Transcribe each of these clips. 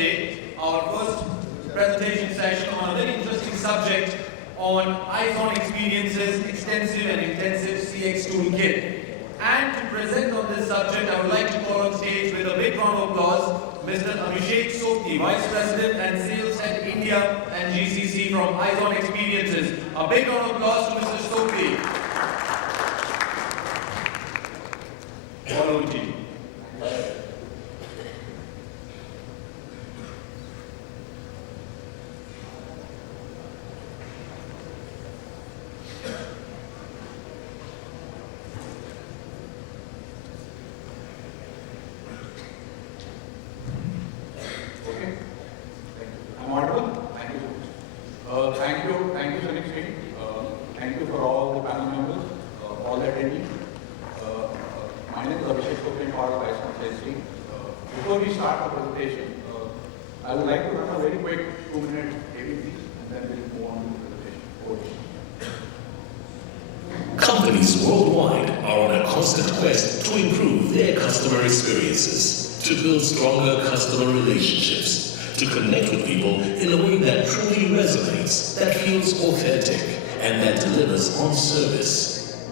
today, our first presentation session on a very interesting subject on iSON Experiences, Extensive and Intensive CX Toolkit. And to present on this subject, I would like to call on stage with a big round of applause, Mr. Abhishek Sobti, Vice President and Sales Head India and GCC from iSON Experiences. A big round of applause to Mr. Sobti. Follow to you. Thank you for all the panel members, all the attendees. My name is Abhishek, part of iSON sales team. Before we start our presentation, I would like to run a very quick 2-minute ABCs and then we'll move on to the presentation. Companies worldwide are on a constant quest to improve their customer experiences, to build stronger customer relationships, to connect with people in a way that truly resonates, that feels authentic, and that delivers on service.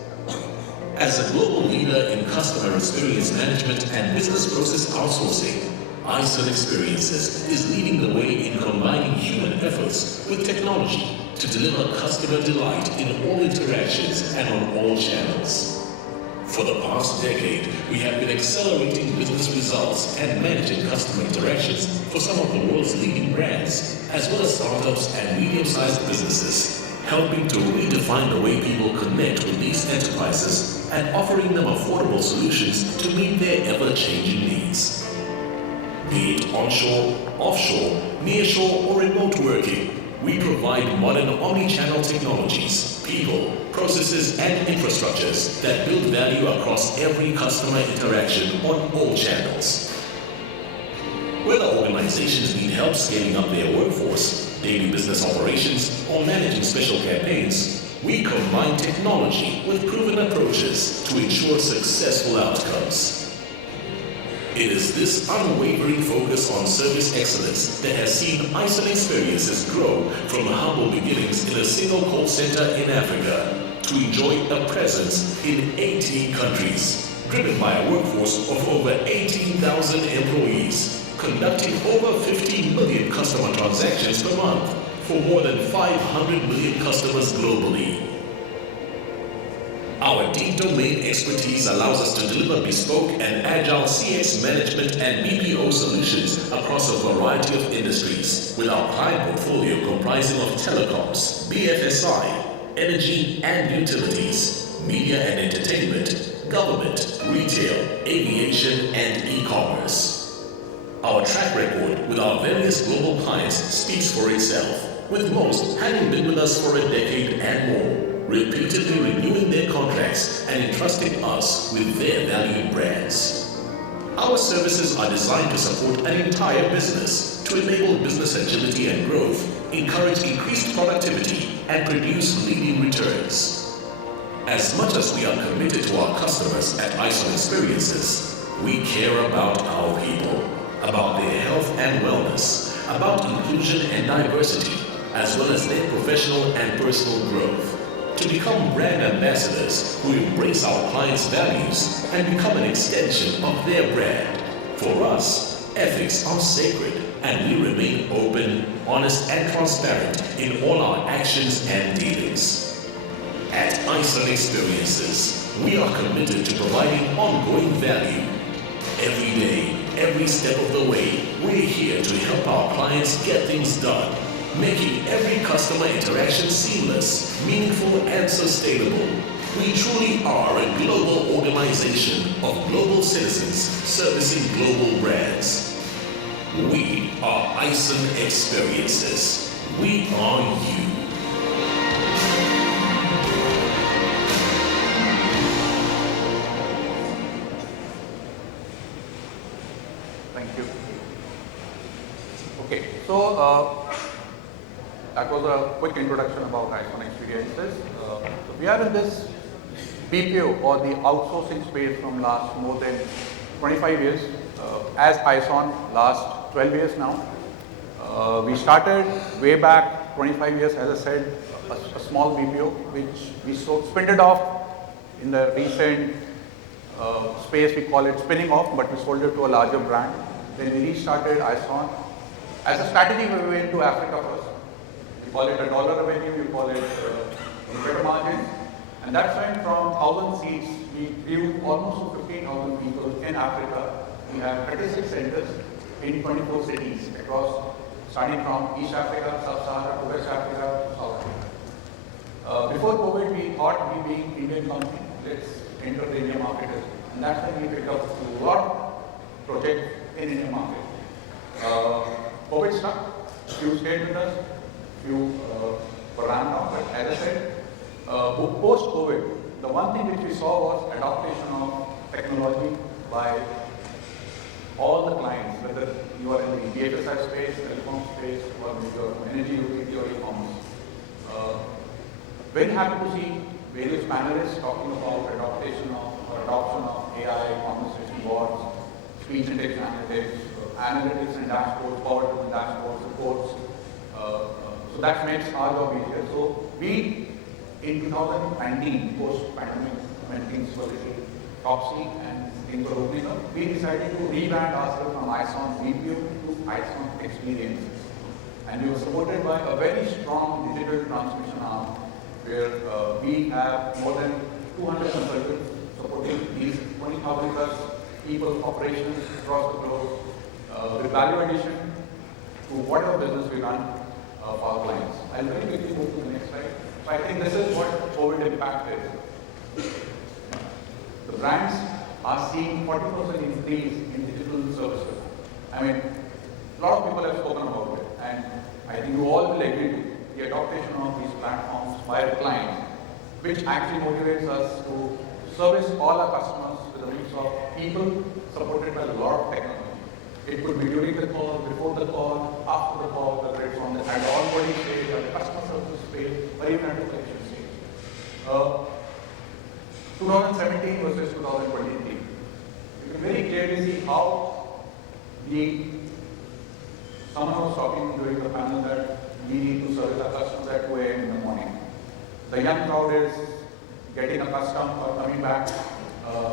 As a global leader in customer experience management and business process outsourcing, iSON Experiences is leading the way in combining human efforts with technology to deliver customer delight in all interactions and on all channels. For the past decade, we have been accelerating business results and managing customer interactions for some of the world's leading brands, as well as startups and medium-sized businesses, helping to redefine the way people connect with these enterprises and offering them affordable solutions to meet their ever-changing needs. Be it onshore, offshore, nearshore, or remote working, we provide modern omni-channel technologies, people, processes, and infrastructures that build value across every customer interaction on all channels. Whether organizations need help scaling up their workforce, daily business operations, or managing special campaigns, we combine technology with proven approaches to ensure successful outcomes. It is this unwavering focus on service excellence that has seen iSON Experiences grow from humble beginnings in a single call center in Africa to enjoy a presence in 18 countries, driven by a workforce of over 18,000 employees, conducting over 50 million customer transactions per month for more than 500 million customers globally. Our deep domain expertise allows us to deliver bespoke and agile CX management and BPO solutions across a variety of industries, with our client portfolio comprising of telecoms, BFSI, energy and utilities, media and entertainment, government, retail, aviation, and e-commerce. Our track record with our various global clients speaks for itself, with most having been with us for a decade and more, repeatedly renewing their contracts and entrusting us with their valued brands. Our services are designed to support an entire business to enable business agility and growth, encourage increased productivity, and produce leading returns. As much as we are committed to our customers at iSON Experiences, we care about our people, about their health and wellness, about inclusion and diversity, as well as their professional and personal growth. To become brand ambassadors who embrace our clients' values and become an extension of their brand. For us, ethics are sacred, and we remain open, honest, and transparent in all our actions and dealings. At iSON Experiences, we are committed to providing ongoing value. Every day, every step of the way, we're here to help our clients get things done, making every customer interaction seamless, meaningful, and sustainable. We truly are a global organization of global citizens servicing global brands. We are iSON Experiences. We are you. Thank you. Okay, so that was a quick introduction about iSON Experiences. So we are in this BPO or the outsourcing space from last more than 25 years. As iSON, last 12 years now. We started way back 25 years, as I said, a small BPO, which we spinned it off in the recent space. We call it spinning off, but we sold it to a larger brand. Then we restarted iSON. As a strategy, we went to Africa first. We call it a dollar revenue, we call it better margins. And that's when from 1,000 seats, we grew almost to 15,000 people in Africa. We have 36 centers in 24 cities across, starting from East Africa, Sub-Sahara, to West Africa, to South Africa. Before COVID, we thought we being Indian company, let's enter the Indian market. And that's when we picked up a lot of projects in Indian market. COVID struck, few stayed with us, few were ran out, but as I said, post-COVID, the one thing which we saw was adaptation of technology by all the clients, whether you are in the BFSI space, telecom space, or your energy utility or e-commerce. Very happy to see various panelists talking about adaptation of or adoption of AI, conversation boards, speech and text analytics, analytics and dashboards, power-driven dashboards, reports. So that makes our job easier. So we, in 2019, post-pandemic, when things were a little topsy and things were opening up, we decided to rebrand ourselves from iSON BPO to iSON Xperiences. And we were supported by a very strong digital transmission arm, where we have more than 200 consultants supporting these 20,000 plus people, operations across the globe, with value addition to whatever business we run for our clients. I'll very quickly move to the next slide. So I think this is what COVID impact is. The brands are seeing 40% increase in digital services. I mean, a lot of people have spoken about it, and I think you all will agree to the adoption of these platforms by the clients, which actually motivates us to service all our customers with a mix of people supported by a lot of technology. It could be during the call, before the call, after the call, whether it's on the onboarding stage, or the customer service stage, or even at the collection stage. 2017 versus 2023. You can very clearly see how someone was talking during the panel that we need to service our customers at 2 a.m. in the morning. The young crowd is getting accustomed or coming back,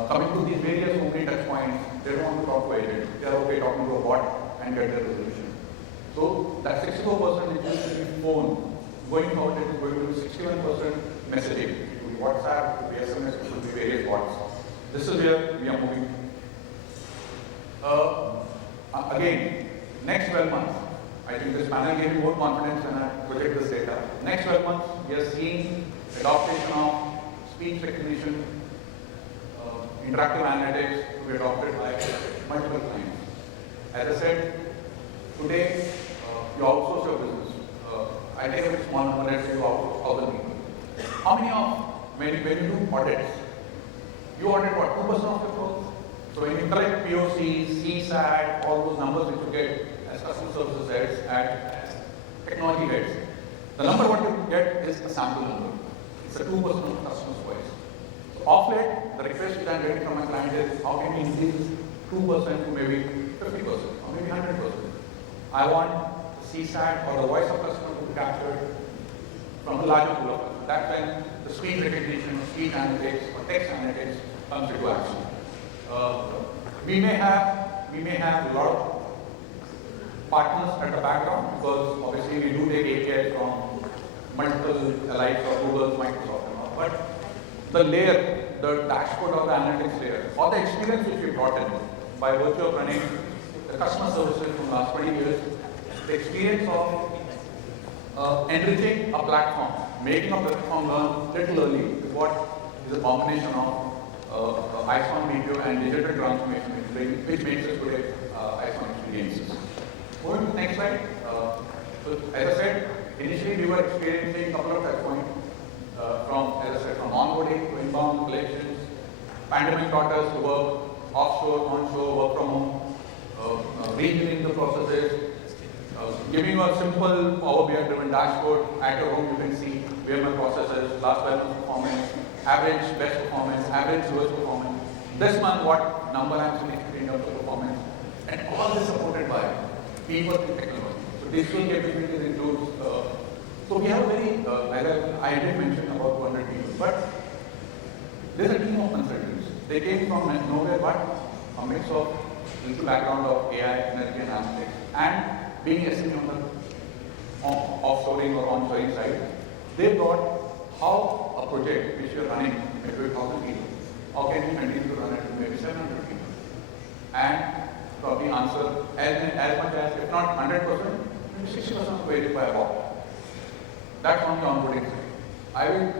coming to these various opening touch points. They don't want to talk to agent. They are okay talking to a bot and get their resolution. So that 64% which used to be phone, going forward it is going to be 61% messaging. It will be WhatsApp, it will be SMS, it will be various bots. This is where we are moving. Again, next 12 months, I think this panel gave me more confidence when I project this data. Next 12 months, we are seeing adoption of speech recognition, interactive analytics to be adopted by multiple clients. As I said, today you outsource your business. I take a very small number, let's say you outsource 1,000 people. How many of, when you do audits, you audit what, 2% of your growth? So when you collect POCs, CSAT, all those numbers which you get as customer services heads and technology heads, the number what you get is a sample number. It's a 2% of the customer's voice. So off late, the request which I'm getting from my client is how can we increase 2% to maybe 50% or maybe 100%. I want CSAT or the voice of customer to be captured from a larger pool of customers. That's when the speech recognition, speech analytics, or text analytics comes into action. We may have a lot of partners at the background because obviously we do take APIs from multiple likes of Google, Microsoft and all. But the layer, the dashboard or the analytics layer, or the experience which we brought in by virtue of running the customer services from the last 20 years, the experience of enriching a platform, making a platform learn little early is what is a combination of iSON BPO and digital transformation, which makes us today iSON Xperiences. Going to the next slide. So as I said, initially we were experiencing a couple of touch points from onboarding to inbound collections. Pandemic taught us to work offshore, onshore, work from home, rejigging the processes, giving you a simple Power BI driven dashboard. At your home you can see where my process is, last 12 months performance, average best performance, average lowest performance. This month what number I'm seeing in terms of performance. And all this supported by people and technology. So So digital capabilities includes, so we have a very, as I did mention about 200 people, but there's a team of consultants. They came from nowhere but a mix of little background of AI, energy and analytics, and being SME on the offshoring or onshoring side. They brought how a project which you're running, maybe 1,000 people, how can you continue to run it to maybe 700 people? And probably answer as much as, if not 100%, maybe 60% of queries by a bot. That's on the onboarding side.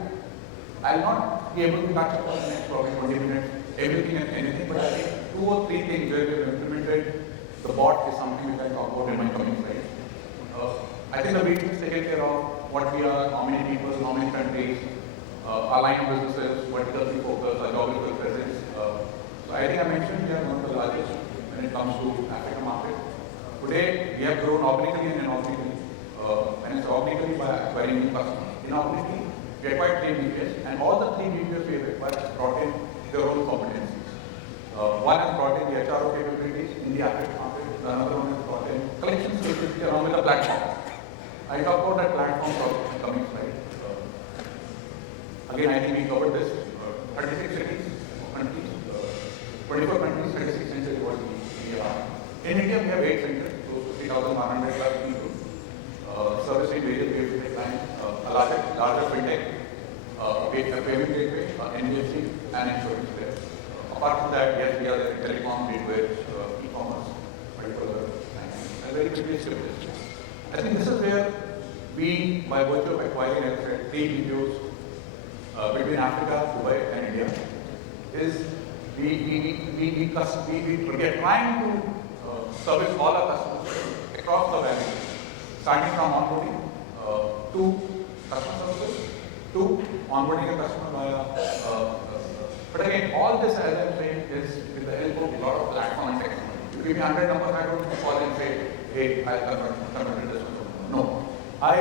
I'll not be able to touch upon the next probably 20 minutes, everything and anything, but I think 2 or 3 things where we've implemented the bot is something which I talk about in my coming slide. I think the meeting is taken care of what we are, how many people, how many countries, our line of businesses, vertically focused, our geographical presence. So I think I mentioned we are one of the largest when it comes to Africa market. Today we have grown organically and inorganically. And it's organically by acquiring new customers. Inorganically, we acquired 3 BPS, and all the 3 BPS we have acquired brought in their own competencies. One has brought in the HRO capabilities in the Africa market, the another one has brought in collection capability along with the platform. I talk about that platform in coming slide. Again, I think we covered this. 36 cities, countries, 24 countries, 36 centers what we are. In India, we have 8 centers, close to 3,100 plus people, servicing various basic clients, a larger fintech, a payment gateway, NBFC, and insurance there. Apart from that, yes, we are the telecom, gateway, e-commerce, particular, and very quickly skip this. I think this is where we, by virtue of acquiring, as I said, 3 BPOs between Africa, Dubai, and India, is we are trying to service all our customers across the value, starting from onboarding to customer services to onboarding a customer via. But again, all this, as I'm saying, is with the help of a lot of platform and technology. If you give me 100 numbers, I don't call and say, hey, I'll convert this one. No. I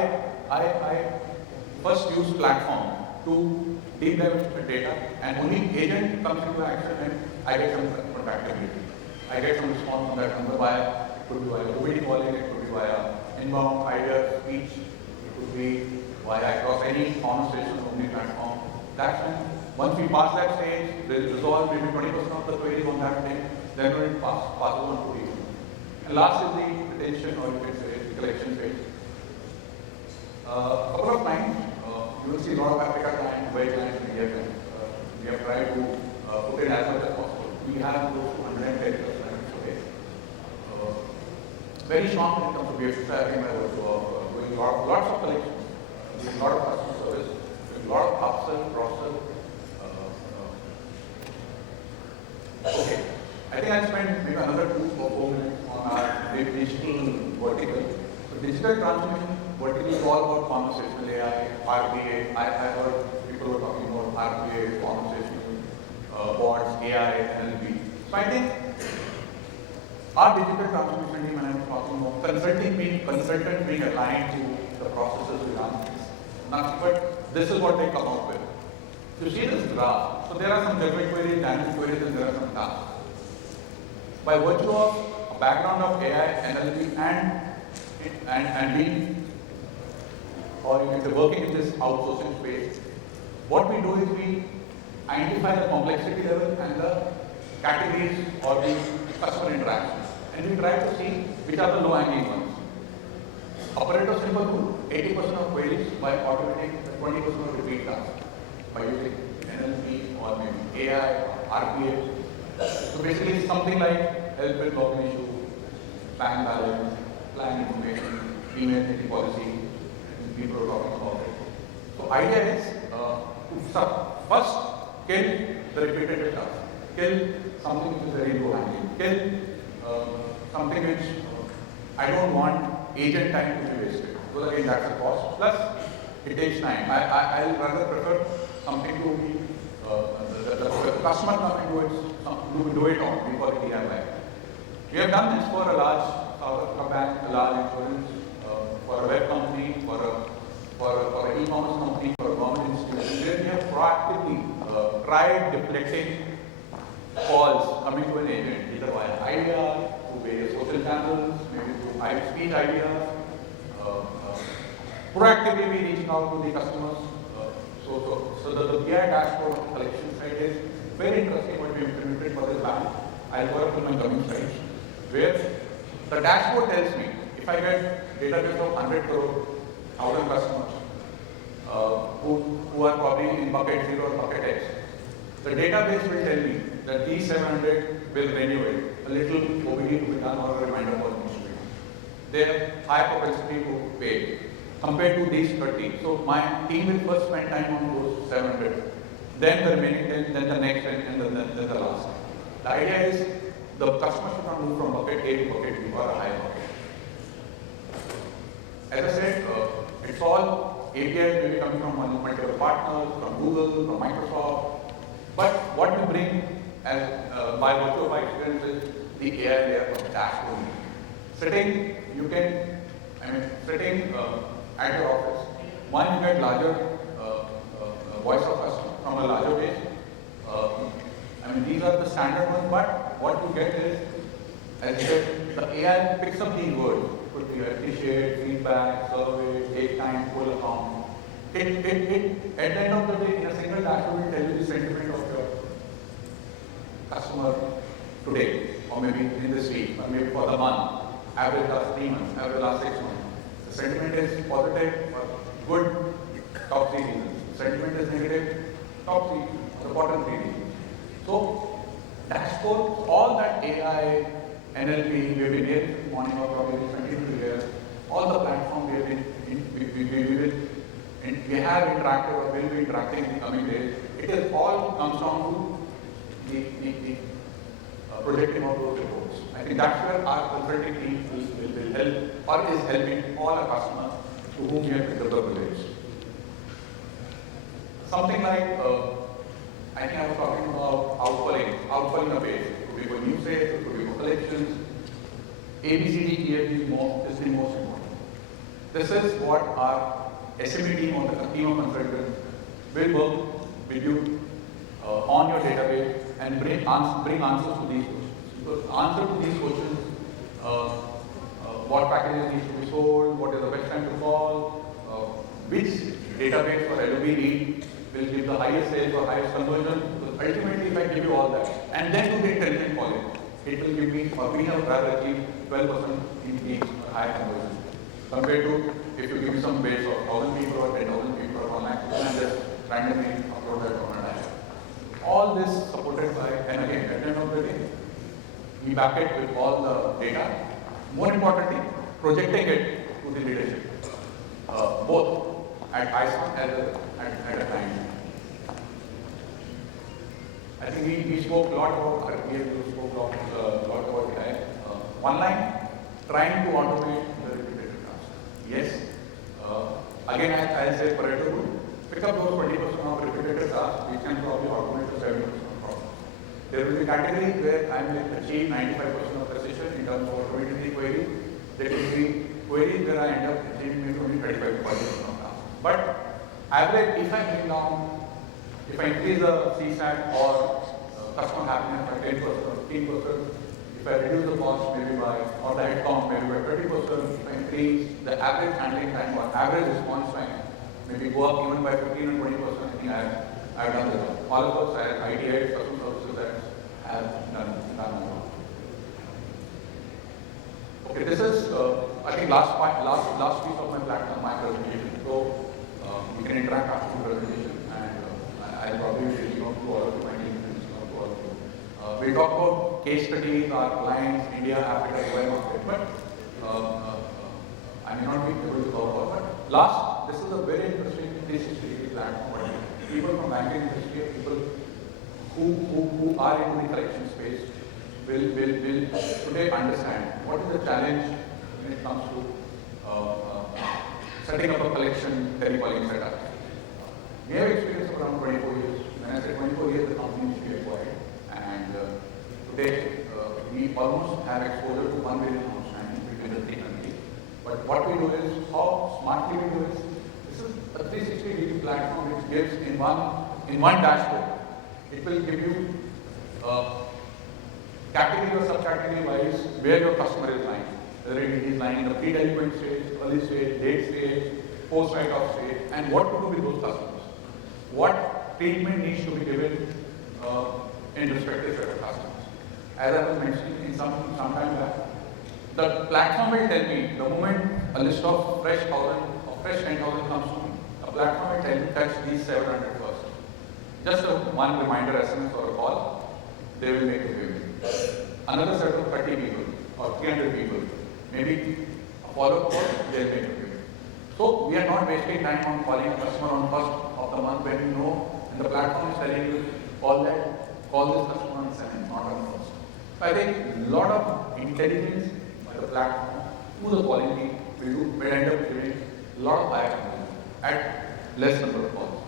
first use platform to deep dive into data, and only agent comes into action and I get some contactability. I get some response from that number via, it could be via video calling, it could be via inbound, idea, speech, it could be via across any conversation on the platform. That's when, once we pass that stage, they resolve maybe 20% of the queries on that thing, then it passes on to you. And last is the retention, or you can say the collection phase. A couple of times, you will see a lot of Africa clients, Dubai clients, India clients. We have tried to put it as much as possible. We have close to 110 clients today. Very strong when it comes to BFSI, I think I was doing lots of collections, doing a lot of customer service, doing a lot of upsell, cross-sell. Okay, I think I'll spend maybe another 2 or 4 minutes on our digital vertical. So digital transformation vertical is all about conversational AI, RPA. I heard people were talking about RPA, conversational bots, AI, NLP. So I think our digital transformation team, and I'm talking about consultant being aligned to the processes we run, nothing but this is what they come up with. You see this graph. So there are some judgment queries, dynamic queries, and there are some tasks. By virtue of a background of AI, NLP, and being, or you can say working in this outsourcing space, what we do is we identify the complexity level and the categories or the customer interactions, and we try to see which are the low-hanging ones. Operator simple rule: 80% of queries by automating 20% of repeat tasks by using NLP or maybe AI or RPA. So basically, it's something like help with login issue, plan balance, plan information, email entity policy. People are talking about it. So idea is to first kill the repetitive task, kill something which is very low hanging, kill something which I don't want agent time to be wasted. Because again, that's a cost. Plus, it takes time. I'll rather prefer something to be the customer coming to do it on before it DIY. We have done this for a large South Africa bank, a large insurance, for a web company, for an e-commerce company, for a government institution. Where we have proactively tried deflecting calls coming to an agent, either via IVR, through various social channels, maybe through speech ideas, proactively be reaching out to the customers. So the BI dashboard on the collection side is very interesting what we implemented for this bank. I'll go up to my coming slides, where the dashboard tells me if I get database of 100 crore, 1,000 customers who are probably in bucket 0 or bucket X, the database will tell me that these 700 will renew it. A little OBD to be done or a reminder call needs to be done. They have high propensity to pay compared to these 30. So my team will first spend time on those 700, then the remaining 10, then the next 10, and then the last. The idea is the customer should not move from bucket A to bucket B or a higher bucket. As I said, it's all APIs may be coming from multiple partners, from Google, from Microsoft. But what we bring as by virtue of our experience is the AI layer of the dashboard. Sitting at your office, one, you get larger voice of customer from a larger base. These are the standard ones, but what you get is, as I said, the AI picks up these words. It could be appreciate, feedback, survey, take time, full account. At the end of the day, in a single dashboard, will tell you the sentiment of your customer today, or maybe in this week, or maybe for the month, average last 3 months, average last 6 months. The sentiment is positive or good, top 3 reasons. The sentiment is negative, top 3, the bottom 3 reasons. So, dashboard, all that AI, NLP, we have been here this morning or probably continue to hear, all the platforms we have been, we have interacted or will be interacting in the coming days. It is all comes down to the projecting of those reports. I think that's where our consulting team will help or is helping all our customers to whom we have picked up the projects. Something like, I think I was talking about outpulling a page. It could be for new sales, it could be for collections. ABCD, EFG is the most important. This is what our SME team or the team of consultants will work with you on your database and bring answers to these questions. So answer to these questions, what packages need to be sold, what is the best time to call, which database or LOB need will give the highest sales or highest conversion. Because ultimately, if I give you all that and then do the intelligent calling, it will give me, or we have rather achieved 12% increase or higher conversion compared to if you give me some base of 1,000 people or 10,000 people or 1 lakh people and just randomly upload that on a dashboard. All this supported by, and again, at the end of the day, we back it with all the data. More importantly, projecting it to the leadership, both at iSON as well as at a client. I think we spoke a lot about RPA, we spoke a lot about AI. One line, trying to automate the repetitive tasks. Yes. Again, I'll say Pareto rule. Pick up those 20% of repetitive tasks, we can probably automate to 70% of problems. There will be categories where I may achieve 95% of precision in terms of automating the query. There will be queries where I end up achieving maybe only 35% of tasks. But average, if I bring down, if I increase the CSAT or customer happiness by 10% or 15%, if I reduce the cost maybe by, or the head count maybe by 30%, if I increase the average handling time or average response time, maybe go up even by 15 or 20%, I think I've done the job. All of us at ITI, customer services that have done the job. Okay, this is, I think, last piece of my platform, my presentation. So, you can interact after the presentation, and I'll probably be reaching out to all of you, my team is reaching out to all of you. We talk about case studies, our clients, India, Africa, Dubai market, but I may not be able to cover all. But last, this is a very interesting 360-degree platform. People from banking industry, people who are into the collection space will today understand what is the challenge when it comes to setting up a collection telecalling setup. We have experience of around 24 years. When I say 24 years, the company which we acquired. And today, we almost have exposure to 1 billion outstanding between the 3 countries. But what we do is, how smartly we do is, this is a 360-degree platform which gives in one dashboard. It will give you category or subcategory wise where your customer is lying. Whether it is lying in the pre-delinquent stage, early stage, late stage, post right of sale, and what to do with those customers. What treatment needs to be given in respective set of customers. As I was mentioning in some time back, the platform will tell me the moment a list of fresh 10,000 comes to me, a platform will tell me touch these 700 first. Just one reminder SMS or a call, they will make a payment. Another set of 30 people or 300 people, maybe a follow-up call, they'll make a payment. So we are not wasting time on calling a customer on first of the month when you know and the platform is telling you call this customer on 7th, not on first. So I think a lot of intelligence by the platform to the calling team will end up giving a lot of higher conversion at less number of calls.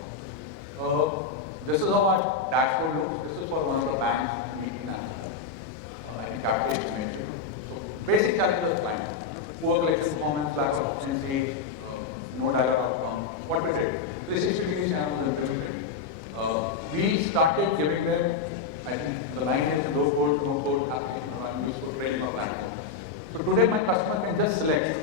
This is how our dashboard looks. This is for one of the banks meeting I think Appstrail mentioned. So basic challenges of client. Poor collection performance, lack of efficiency, no dialogue outcome. What we did? 360 channels implemented. We started giving them, I think the line is no code application I'm used for training our platform. So today my customer can just select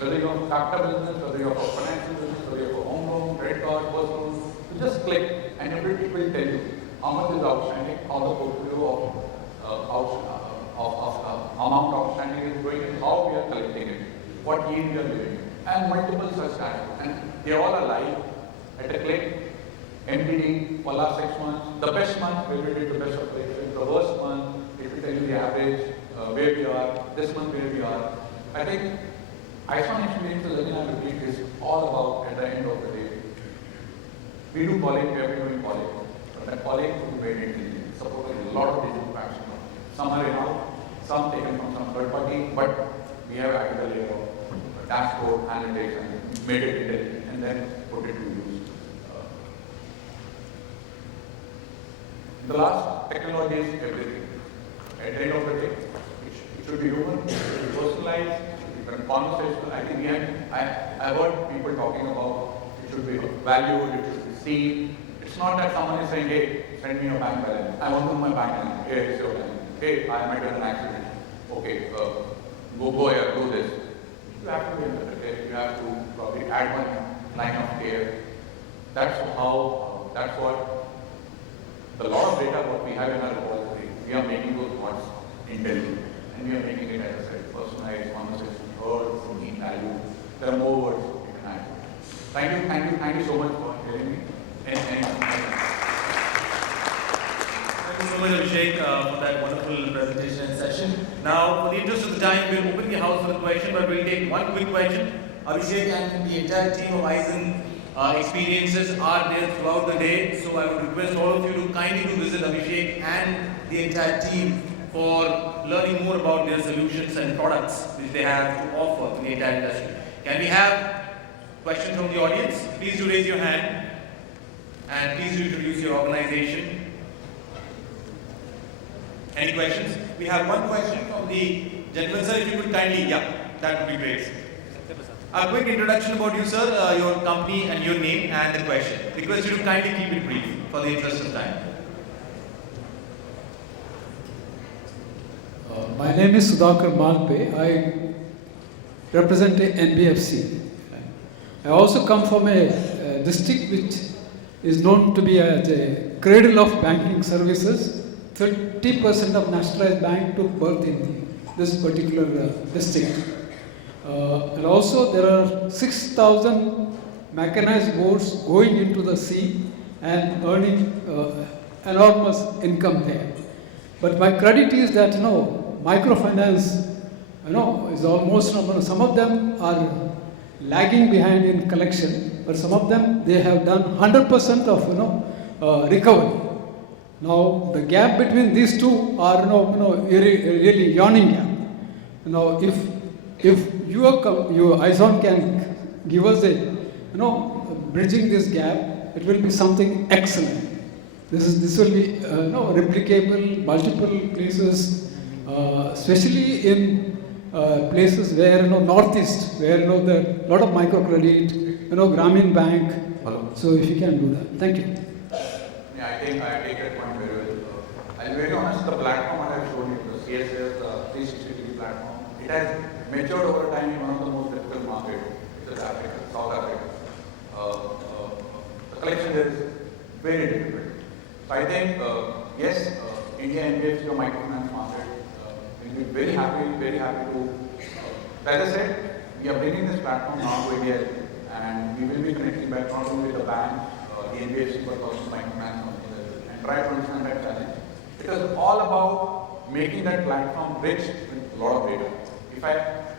whether you're a factor business, whether you're a financial business, whether you're a home loan, credit card, personal loan. You just click and everything will tell you how much is outstanding, how the portfolio of amount outstanding is going and how we are collecting it, what yield we are giving, and multiple such dashboards. And they all are live at a click. MPD for last 6 months. The best month where we did the best operations. The worst month, it will tell you the average, where we are, this month where we are. I think iSON Xperiences, again I repeat, is all about at the end of the day. We do calling, we have been doing calling. But that calling is very intelligent, supporting a lot of digital platforms. Some are in-house, some taken from some third party, but we have added a layer of dashboard, analytics, and made it intelligent, and then put it to use. The last, technology is everything. At the end of the day, it should be human, it should be personalized, it should be conversational. I think I heard people talking about it should be valued, it should be seen. It's not that someone is saying, hey, send me your bank balance. I want to know my bank balance. Hey, it's your balance. Hey, I might have an accident. Okay, go here, do this. You have to be empathetic. You have to probably add one line of care. That's what. A lot of data what we have in our repository, we are making those points intelligent, and we are making it, as I said, personalized, conversation, heard, mean value. There are more words we can add. Thank you so much for hearing me. Thank you so much, Abhishek, for that wonderful presentation and session. Now, for the interest of the time, we'll open the house for the question, but we'll take one quick question. Abhishek and the entire team of iSON Experiences are there throughout the day, so I would request all of you to kindly do visit Abhishek and the entire team for learning more about their solutions and products which they have to offer to the entire industry. Can we have questions from the audience? Please do raise your hand and please do introduce your organization. Any questions? We have one question from the gentleman, sir. If you could kindly, that would be great. A quick introduction about you, sir, your company and your name and the question. Request you to kindly keep it brief for the interest of time. My name is Sudhakar Malpe. I represent a NBFC. I also come from a district which is known to be as a cradle of banking services. 30% of nationalized bank took birth in this particular district. And also there are 6,000 mechanized boats going into the sea and earning enormous income there. But my credit is that, microfinance, is almost, some of them are lagging behind in collection, but some of them, they have done 100% of, recovery. Now, the gap between these two are, really yawning gap. If your iSON can give us a, bridging this gap, it will be something excellent. This will be, replicable, multiple places, especially in places where, northeast, where, there are a lot of microcredit, Grameen Bank. So if you can do that, thank you. Yeah, I take that point very well. I'll be very honest, the platform I have shown you, the CSS, the 360-degree platform, it has matured over time in one of the most difficult markets. is Africa, South Africa. The collection there is very difficult. So I think, yes, India NBFC or microfinance market will be very happy to, as I said, we are bringing this platform now to India, and we will be connecting back not only with the bank, the NBFC, but also microfinance companies, and try to understand that challenge. Because it's all about making that platform rich with a lot of data.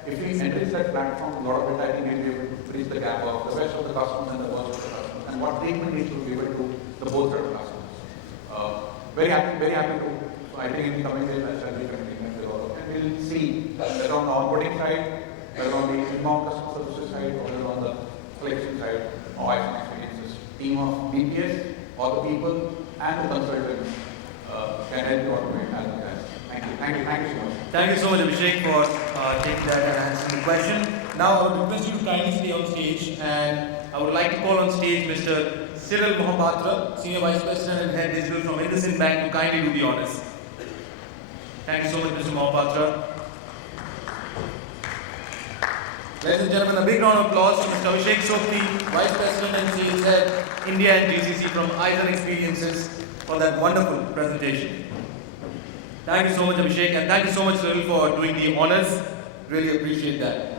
If we enrich that platform with a lot of data, I think we'll be able to bridge the gap of the best of the customers and the worst of the customers, and what treatment needs to be able to the both set of customers. Very happy to. So I think in the coming days I shall be connecting with all of them. We'll see whether on the onboarding side, whether on the inbound customer services side, or whether on the collection side, or iSON Xperiences, team of BPS, all the people and the consultants can help you automate as well as. Thank you so much. Thank you so much, Abhishek, for taking that and answering the question. Now, I would request you to kindly stay on stage, and I would like to call on stage Mr. Cyril Mohapatra, Senior Vice President and Head Digital from IndusInd Bank, to kindly do the honors. Thank you so much, Mr. Mohapatra. Ladies and gentlemen, a big round of applause for Mr. Abhishek Sobti, Vice President and Sales Head, India and GCC from iSON Xperiences, for that wonderful presentation. Thank you so much, Abhishek, and thank you so much, Cyril, for doing the honors. Really appreciate that.